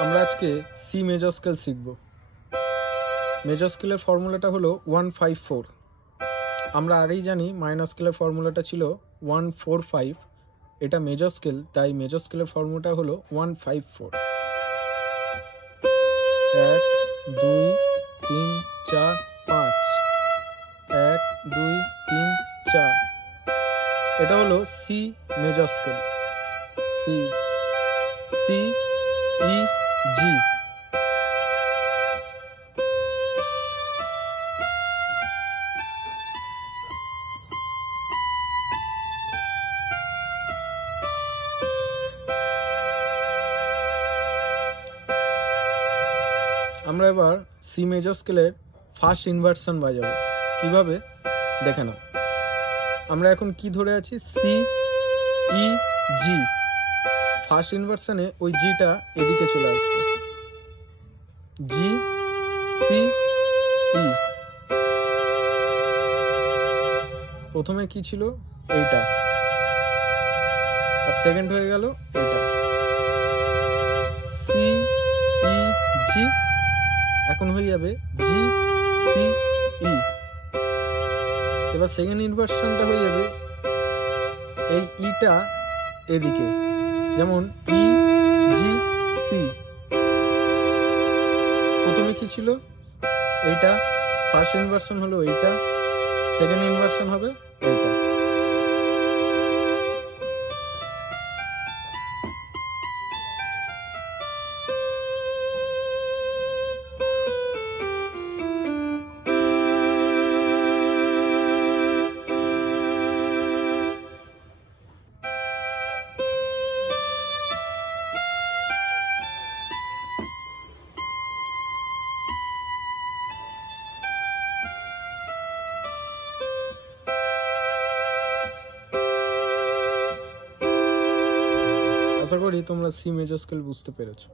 আমরা আজকে C major scale শিখব। মেজর স্কেলের ফর্মুলাটা হলো 154। আমরা আগেই জানি মাইনর স্কেলের ফর্মুলাটা ছিল 145। এটা মেজর স্কেল, তাই মেজর স্কেলের ফর্মুলাটা হলো 154। 1 2 3 4 5, 1 2 3 4। এটা হলো C major scale. C C E G. আমরা এবার সি মেজর স্কেলের ফার্স্ট ইনভার্সন বাজাবো। কিভাবে দেখে নাও। আমরা এখন কি ধরে আছি? সি ই জি। ফার্স্ট ইনভার্সনে ওই জিটা এদিকে চলে আসবে। G C E. প্রথমে কি ছিল? এইটা, আর সেকেন্ড হয়ে গেল এটা। সি ই জি এখন হয়ে যাবে জি সি ই। এবার সেকেন্ড ইনভার্সনটা হয়ে যাবে এই ইটা এদিকে, যেমন ই জি সি। প্রথমে কি ছিল? এইটা। ফার্স্ট ইনভার্সন হলো এইটা, সেকেন্ড ইনভার্সন হবে এইটা। আশা করি তোমরা সি মেজর স্কেল বুঝতে পেরেছো।